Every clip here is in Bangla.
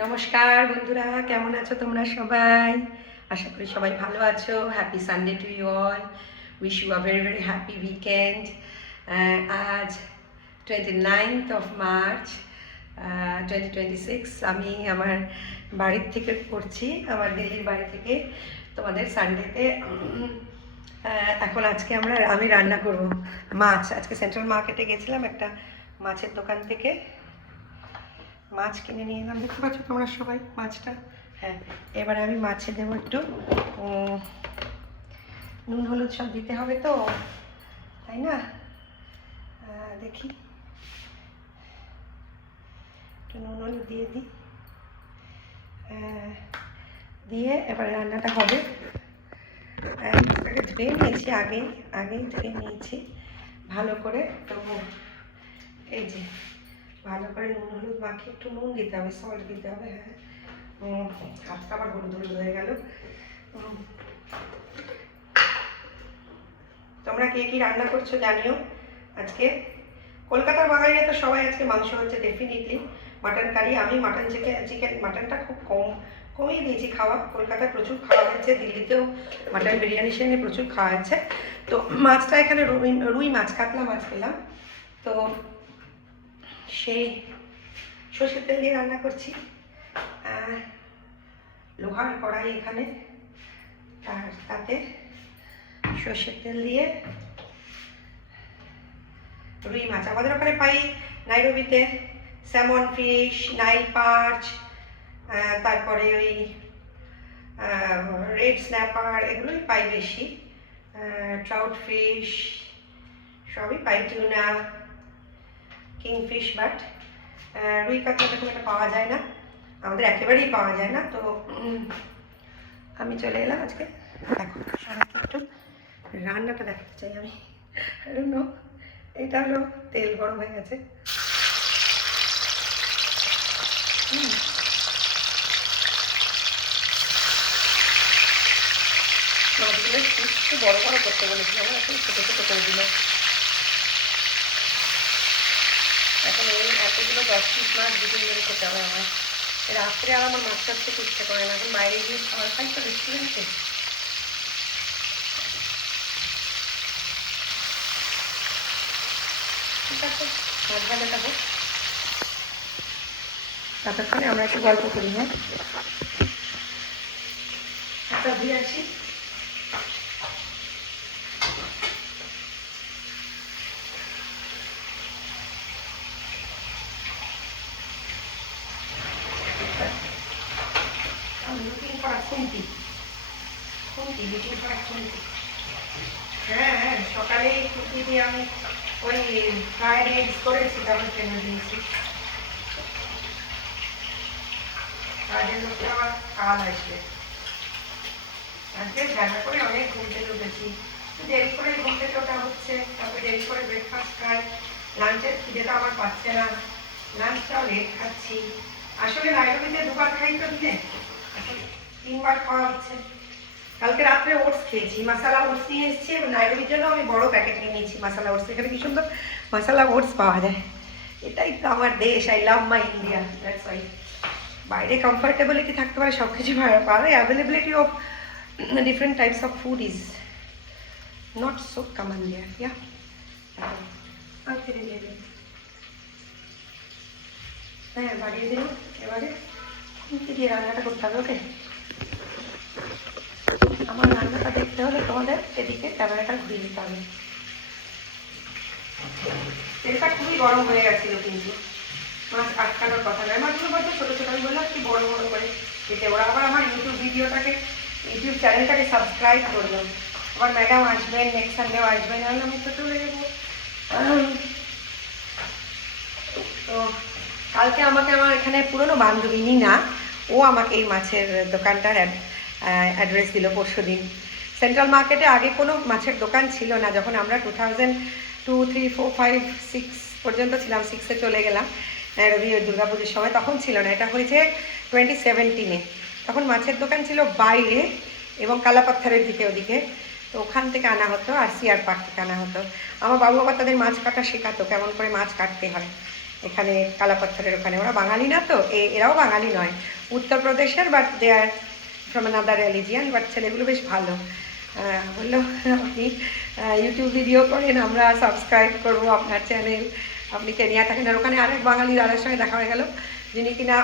নমস্কার বন্ধুরা, কেমন আছো তোমরা সবাই? আশা করি সবাই ভালো আছো। Happy Sunday to you all. Wish you a very very happy weekend. আজ 29 মার্চ 2026। আমি আমার বাড়ির থেকে করছি, আমার দিল্লির বাড়ি থেকে তোমাদের সানডেতে। এখন আমি রান্না করব মাছ। আজকে সেন্ট্রাল মার্কেটে গেছিলাম, একটা মাছের দোকান থেকে মাছ কিনে নিয়ে এলাম। দেখতে পাচ্ছ তোমরা সবাই মাছটা। হ্যাঁ, এবারে আমি মাছে দেবো একটু নুন হলুদ সব দিতে হবে তো, তাই না? দেখি একটু নুন হলুদ দিয়ে দিই। দিয়ে এবারে রান্নাটা হবে। ধুয়ে নিয়েছি, আগেই ধুয়ে নিয়েছি ভালো করে। তো এই যে ভালো করে নুন হলুদ মাখিয়ে একটু নুন দিতে হবে, সল্ট দিতে হবে। হ্যাঁ, হাতটা আবার হলুদ হলুদ হয়ে গেল। তোমরা কে কি রান্না করছো জানিও। আজকে কলকাতার বাঙালিরা তো সবাই আজকে মাংস হচ্ছে ডেফিনেটলি, মাটন কারি। আমি মাটনটা খুব কমই দিয়েছি খাওয়া। কলকাতায় প্রচুর খাওয়া হচ্ছে, দিল্লিতেও মাটন বিরিয়ানি সেখানে প্রচুর খাওয়া হচ্ছে। তো মাছটা এখানে রুই মাছ, কাতলা মাছ পেলাম। তো সেই সর্ষের তেল দিয়ে রান্না করছি। লোহার কড়াই এখানে, আর তাতে সর্ষের তেল দিয়ে রুই মাছ। আমাদের ওখানে পাই নাইরোবিতে স্যামন ফিশ, নাইল পার্চ, তারপরে ওই রেড স্ন্যাপার, এগুলোই পাই বেশি। ট্রাউট ফিশ সবই পাই, টিউনা, কিংফিশ। বাট রুই কাতলাটা খুব একটা পাওয়া যায় না, আমাদের একেবারেই পাওয়া যায় না। তো আমি চলে এলাম আজকে। দেখো সবাইকে একটু রান্নাটা দেখাতে চাই আমি। এটা হলো তেল গরম হয়ে গেছে। মাছগুলো একটু বড় বড় করতে বলেছিলাম, এখন ছোটো ছোটো করে দিল। এখন এই এতগুলো 10 পিস মাছ দুদিন ধরে খেতে হবে আমার। রাত্রে আর আমার মাছ টাছ খেতে ইচ্ছে করে না, এখন বাইরে গিয়ে খাবার খাই তো রেস্টুরেন্টে। ঠিক আছে, মাছ ভাজাটা হোক, ততক্ষণে আমরা একটু গল্প করি। হ্যাঁ, একটা ধুয়ে আসি। হ্যাঁ, সকালে খুঁটি দিয়ে আমি ওই ফ্রাইড এগস করেছি, তারপর ট্রেনে দিয়েছি। কাজের লোকটা আবার কাল আসবে। আজকে দেখা করে অনেক ঘুম থেকে উঠেছি, দেরি করে ঘুম থেকে ওঠা হচ্ছে, তারপরে দেরি করে ব্রেকফাস্ট খাই। লাঞ্চের খিদেটা আমার পাচ্ছে না, লাঞ্চটাও লেট খাচ্ছি। আসলে নাইরোবিতে দুবার খাই তো দিনে, এখন 3বার খাওয়া হচ্ছে। কালকে রাত্রে ওটস খেয়েছি, মশালা ওটস নিয়ে এসেছি, এবং নাইরোবির জন্য আমি বড় প্যাকেট নিয়ে নিয়েছি মশালা ওটস। এখানে কি সুন্দর মশালা ওটস পাওয়া যায়। এটাই তো আমার দেশ, I love my India, that's why. বাইরে কমফর্টেবিলিটি থাকতে পারে, সব কিছু পারে, availability of different types of food is not so common there. Yeah, আর ফিরে দিয়ে দিন। হ্যাঁ, বাড়িয়ে দিন। এবারে খুঁটি দিয়ে রান্নাটা করতে হবে। ওকে, আমার রান্নাটা দেখতে হলে তোমাদের এদিকে ক্যামেরাটা ঘুরিয়ে দিতে হবে। তেলটা খুবই গরম হয়ে গেছিলো, কিন্তু মাছ আটকানোর কথা নয়। মাছগুলো বলতে ছোটো ছোটো, আমি বললাম কি বড়ো বড়ো করে খেতে। ওরা আবার আমার ইউটিউব চ্যানেলটাকে সাবস্ক্রাইব করলো। আবার ম্যাডাম আসবেন, নেক্সট সানডেও আসবেন, আমি তো চলে যাবো। তো কালকে আমাকে আমার এখানে পুরনো বান্ধবী নিনা, ও আমাকে এই মাছের দোকানটার অ্যাড্রেস দিল পরশুদিন। সেন্ট্রাল মার্কেটে আগে কোনো মাছের দোকান ছিল না, যখন আমরা 2002, 3, 4, 5, 6 পর্যন্ত ছিলাম, 6-এ চলে গেলাম রবি দুর্গাপুজোর সময়, তখন ছিল না। এটা হয়েছে 2017-এ। তখন মাছের দোকান ছিল বাইরে এবং কালাপাত্থারের দিকে, ওদিকে। তো ওখান থেকে আনা হতো, আর সিআর পার্ক থেকে আনা হতো। আমার বাবু আবার তাদের মাছ কাটা শেখাতো, কেমন করে মাছ কাটতে হয়। এখানে কালাপাথরের ওখানে। ওরা বাঙালি না তো, এরাও বাঙালি নয়, উত্তরপ্রদেশের, but they are from another religion, but ছেলেগুলো বেশ ভালো। বললো আপনি ইউটিউব ভিডিও করেন, আমরা সাবস্ক্রাইব করবো আপনার চ্যানেল, আপনি কেনিয়া থাকেন। আর ওখানে আরেক বাঙালি দাদার সঙ্গে দেখা হয়ে গেল, যিনি কিনা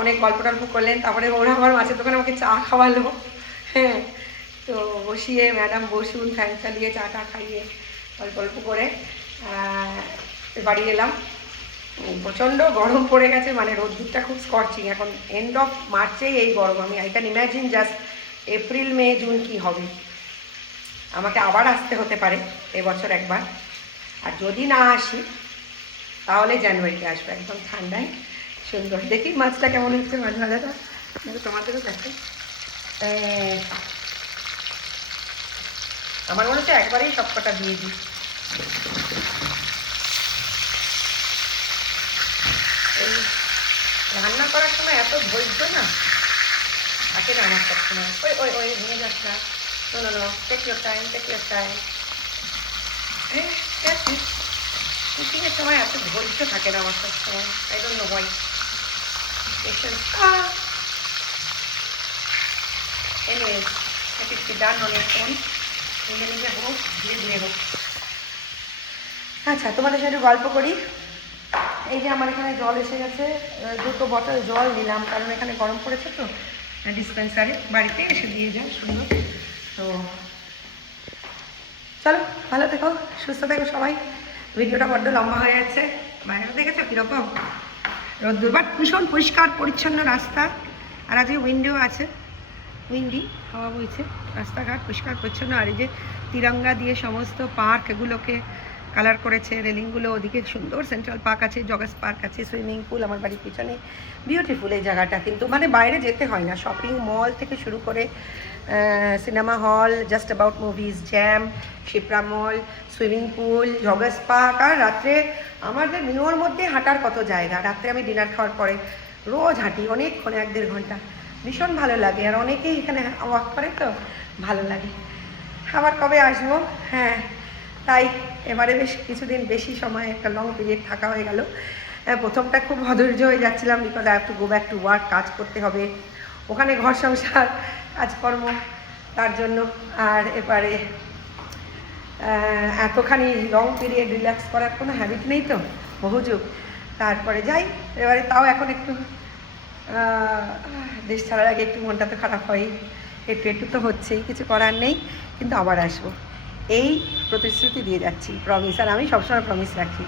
অনেক গল্প টল্প করলেন। তারপরে ওরা আমার মাছের দোকানে আমাকে চা খাওয়ালো। হ্যাঁ, তো বসিয়ে ম্যাডাম বসুন, ফ্যান চালিয়ে চা টা খাইয়ে গল্প করে বাড়ি এলাম। প্রচণ্ড গরম পড়ে গেছে, মানে রোদ্দুরটা খুব স্কর্চিং। এখন এন্ড অফ মার্চেই এই গরম, আমি I can imagine just April May June কি হবে। আমাকে আবার আসতে হতে পারে এবছর একবার, আর যদি না আসি তাহলে জানুয়ারিতে আসবো, একদম ঠান্ডায় সুন্দর। দেখি মাছটা কেমন হচ্ছে, মাছ ভাজাটা তোমাদেরও দেখে। আমার মনে হচ্ছে একবারেই সব কটা দিয়ে দিই। এই রান্না করার সময় এত ধৈর্য না থাকে না আমার সবসময়। ওই ভেঙে যাস না, নো টেক ইউর টাইম, কুকিংয়ের সময় এত ধৈর্য থাকে না আমার সবসময়, I don't know why. Anyways, let it be done on its own, নিজে হোক, ধীরে ধীরে হোক। আচ্ছা, তোমাদের সাথে গল্প করি। এই যে আমার এখানে জল এসে গেছে, 2 বটল জল নিলাম, কারণ এখানে গরম পড়েছে তো। ডিসপেন্সারে বাড়িতে এসে দিয়ে যায়, সুন্দর। তো চলো, ভালো থেকো, সুস্থ থেকো সবাই। ভিডিওটা বড্ড লম্বা হয়ে যাচ্ছে। বাইরে দেখেছো কীরকম রোদ্দুর, বাট ভীষণ পরিষ্কার পরিচ্ছন্ন রাস্তা। আর আজকে উইন্ডো আছে, উইন্ডি হাওয়া বইছে, রাস্তাঘাট পরিষ্কার পরিচ্ছন্ন। আর এই যে তিরঙ্গা দিয়ে সমস্ত পার্ক এগুলোকে কালার করেছে, রেলিংগুলো। ওদিকে সুন্দর সেন্ট্রাল পার্ক আছে, জগাস পার্ক আছে, সুইমিং পুল আমার বাড়ির পিছনে। বিউটিফুল এই জায়গাটা, কিন্তু মানে বাইরে যেতে হয় না। শপিং মল থেকে শুরু করে cinema hall, just about movies, jam, Shipra mall, swimming pool, joggers park. আর রাত্রে আমাদের নিউর মধ্যে হাঁটার কত জায়গা। রাত্রে আমি ডিনার খাওয়ার পরে রোজ হাঁটি অনেকক্ষণ, 1-1.5 ঘন্টা, ভীষণ ভালো লাগে। আর অনেকেই এখানে ওয়াক করে, তো ভালো লাগে। আবার কবে আসবো? হ্যাঁ, তাই এবারে বেশ কিছুদিন বেশি সময়, একটা লং পিরিয়ড থাকা হয়ে গেল। প্রথমটা খুব অধৈর্য হয়ে যাচ্ছিলাম, because I have to go back to work, কাজ করতে হবে ওখানে, ঘর সংসার কাজকর্ম, তার জন্য। আর এবারে এতখানি লং পিরিয়ড রিল্যাক্স করার কোনো হ্যাবিট নেই তো, বহু যুগ। তারপরে যাই, এবারে তাও এখন একটু দেশ ছাড়ার আগে একটু মনটা তো খারাপ হয়, একটু তো হচ্ছেই, কিছু করার নেই। কিন্তু আবার আসবো, এই প্রতিশ্রুতি দিয়ে যাচ্ছি, প্রমিস। আর আমি সবসময় প্রমিস রাখি,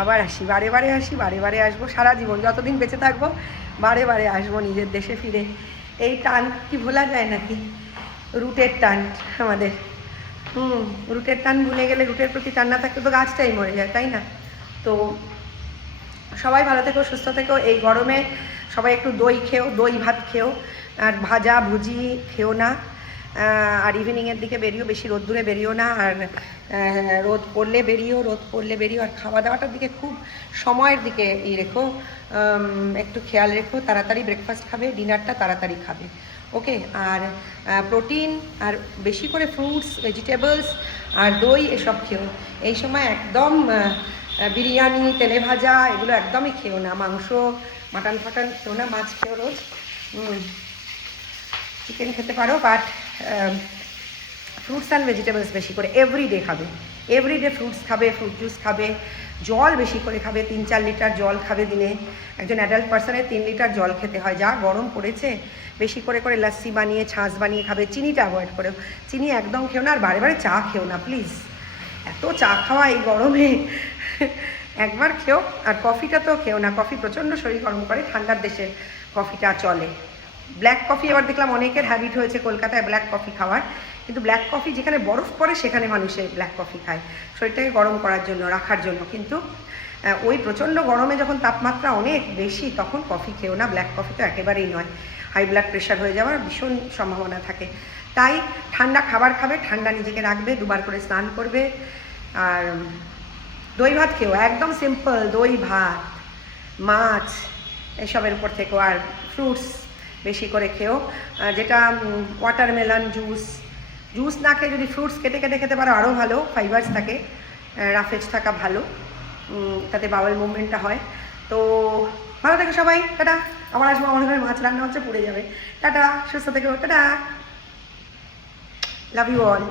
আবার আসি, বারে বারে আসি, বারে বারে আসবো, সারা জীবন যতদিন বেঁচে থাকবো বারে বারে আসবো নিজের দেশে ফিরে। এই টান কি ভোলা যায় নাকি? রুটের টান আমাদের। রুটের টান ভুলে গেলে, রুটের প্রতি টান না থাকলে তো গাছটাই মরে যায়, তাই না? তো সবাই ভালো থেকো, সুস্থ থেকো। এই গরমে সবাই একটু দই খেও, দই ভাত খেও, আর ভাজা ভুজি খেও না। আর ইভিনিংয়ের দিকে বেরিও, বেশি রোদ্দুরে বেরিও না। আর রোদ পড়লে বেরিও। আর খাওয়া দাওয়াটার দিকে খুব সময়ের দিকে রেখো, একটু খেয়াল রেখো। তাড়াতাড়ি ব্রেকফাস্ট খাবে, ডিনারটা তাড়াতাড়ি খাবে, ওকে? আর প্রোটিন, আর বেশি করে ফ্রুটস, ভেজিটেবলস আর দই এসব খেও। এই সময় একদম বিরিয়ানি, তেলে ভাজা এগুলো একদমই খেও না। মাংস, মাটন ফাটন খেও না। মাছ খেও রোজ, চিকেন খেতে পারো, বাট ফ্রুটস অ্যান্ড ভেজিটেবলস বেশি করে এভরিডে খাবে। এভরিডে ফ্রুটস খাবে, ফ্রুট জুস খাবে, জল বেশি করে খাবে। 3-4 লিটার জল খাবে দিনে। একজন অ্যাডাল্ট পার্সনের 3 লিটার জল খেতে হয়। যা গরম পড়েছে, বেশি করে লস্যি বানিয়ে, ছাঁচ বানিয়ে খাবে। চিনিটা অ্যাভয়েড করে, চিনি একদম খেও না। আর বারে বারে চা খেও না প্লিজ, এত চা খাওয়া এই গরমে একবার খেও। আর কফিটা তো খেও না, কফি প্রচণ্ড শরীর গরম করে। ঠান্ডার দেশে কফিটা চলে। ব্ল্যাক কফি এবার দেখলাম অনেকের হ্যাবিট হয়েছে কলকাতায় ব্ল্যাক কফি খাওয়ার, কিন্তু ব্ল্যাক কফি যেখানে বরফ পড়ে সেখানে মানুষে ব্ল্যাক কফি খায়, শরীরটাকে গরম করার জন্য, রাখার জন্য। কিন্তু ওই প্রচণ্ড গরমে যখন তাপমাত্রা অনেক বেশি, তখন কফি খেও না। ব্ল্যাক কফি তো একেবারেই নয়, হাই ব্লাড প্রেশার হয়ে যাওয়ার ভীষণ সম্ভাবনা থাকে। তাই ঠান্ডা খাবার খাবে, ঠান্ডা নিজেকে রাখবে, 2 বার করে স্নান করবে। আর দই ভাত খেও, একদম সিম্পল দই ভাত, মাছ এসবের উপর থেকেও। আর ফ্রুটস বেশি করে খেও, যেটা ওয়াটারমেলন জুস না খেয়ে যদি ফ্রুটস কেটে কেটে খেতে পারো আরও ভালো, ফাইবার্স থাকে, রাফেজ থাকা ভালো। তাতে বাওয়েল মুভমেন্টটা হয়। তো ভালো থেকো সবাই, টাটা। আমার আসবো, আমার ঘরে মাছ রান্না হচ্ছে, পুড়ে যাবে। টাটা, সুস্থ থেকো, টাটা, লাভ ইউ অল।